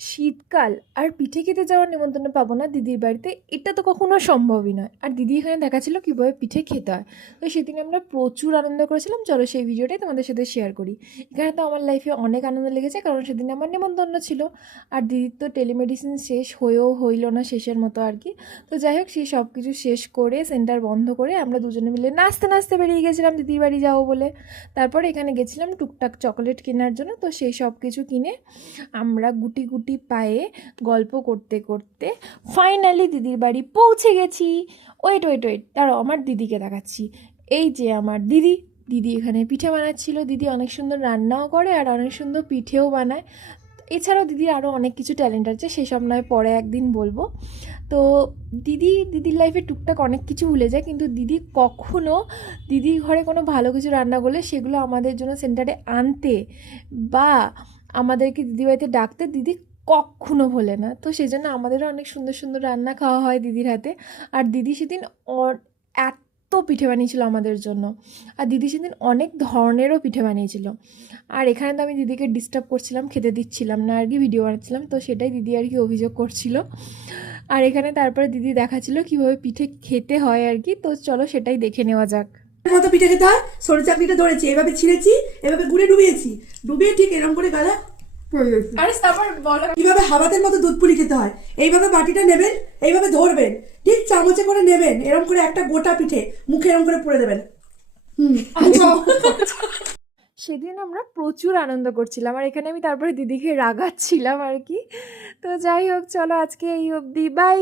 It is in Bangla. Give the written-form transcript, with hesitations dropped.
শীতকাল আর পিঠে খেতে যাওয়ার নেমন্তন্ন পাবো না দিদির বাড়িতে, এটা তো কখনো সম্ভবই নয়। আর দিদি এখানে দেখাচ্ছিল কীভাবে পিঠে খেতে হয়। তো সেদিন আমরা প্রচুর আনন্দ করেছিলাম, চলো সেই ভিডিওটাই তোমাদের সাথে শেয়ার করি। এখানে তো আমার লাইফে অনেক আনন্দ লেগেছে, কারণ সেদিন আমার নেমন্তন্ন ছিল। আর দিদির তো টেলিমেডিসিন শেষ হয়েও হইল না শেষের মতো আর কি। তো যাই হোক, সেই সব কিছু শেষ করে সেন্টার বন্ধ করে আমরা দুজনে মিলে নাচতে নাচতে বেরিয়ে গেছিলাম দিদির বাড়ি যাবো বলে। তারপর এখানে গেছিলাম টুকটাক চকোলেট কেনার জন্য। তো সেই সব কিছু কিনে আমরা গুটি গুটি পায়ে গল্প করতে করতে ফাইনালি দিদির বাড়ি পৌঁছে গেছি। ওয়েট ওয়েট ওয়েট, তারও আমার দিদিকে দেখাচ্ছি। এই যে আমার দিদি। দিদি এখানে পিঠে বানাচ্ছিল। দিদি অনেক সুন্দর রান্নাও করে আর অনেক সুন্দর পিঠেও বানায়। এছাড়াও দিদির আরও অনেক কিছু ট্যালেন্ট আছে, সেসব নয় পরে একদিন বলবো। তো দিদির লাইফে টুকটাক অনেক কিছু ভুলে যায়, কিন্তু দিদি কখনো দিদির ঘরে কোনো ভালো কিছু রান্না করলে সেগুলো আমাদের জন্য সেন্টারে আনতে বা আমাদেরকে দিদিবাড়িতে ডাকতে দিদি কক্ষনো ভোলে না। তো সেই জন্য আমাদেরও অনেক সুন্দর সুন্দর রান্না খাওয়া হয় দিদির হাতে। আর দিদি সেদিন এত পিঠে বানিয়েছিল আমাদের জন্য। আর দিদি সেদিন অনেক ধরনেরও পিঠে বানিয়েছিল। আর এখানে তো আমি দিদিকে ডিস্টার্ব করছিলাম, খেতে দিচ্ছিলাম না আর কি, ভিডিও বানাচ্ছিলাম। তো সেটাই দিদি আর কি অভিযোগ করছিল। আর এখানে তারপরে দিদি দেখাচ্ছিল কীভাবে পিঠে খেতে হয় আর কি। তো চলো সেটাই দেখে নেওয়া যাক। মতো পিঠে খেতে হয়। সরু চাকরিটা ধরেছি, এভাবে ছিঁড়েছি, এভাবে গুড়ে ডুবিয়েছি, ডুবিয়ে ঠিক এরকম করে গালা আরে তারপর বলো কিভাবে হাবাতের মতো দুধ পুলি খেতে হয়। এইভাবে বাটিটা নেবেন, এইভাবে ধরবেন, ঠিক চামচে করে নেবেন, এরকম করে একটা গোটা পিঠে মুখে এরকম করে পুড়ে দেবেন। সেদিন আমরা প্রচুর আনন্দ করছিলাম। আর এখানে আমি তারপরে দিদিকে রাগাচ্ছিলাম আর কি। তো যাই হোক, চলো আজকে এই অবধি, বাই।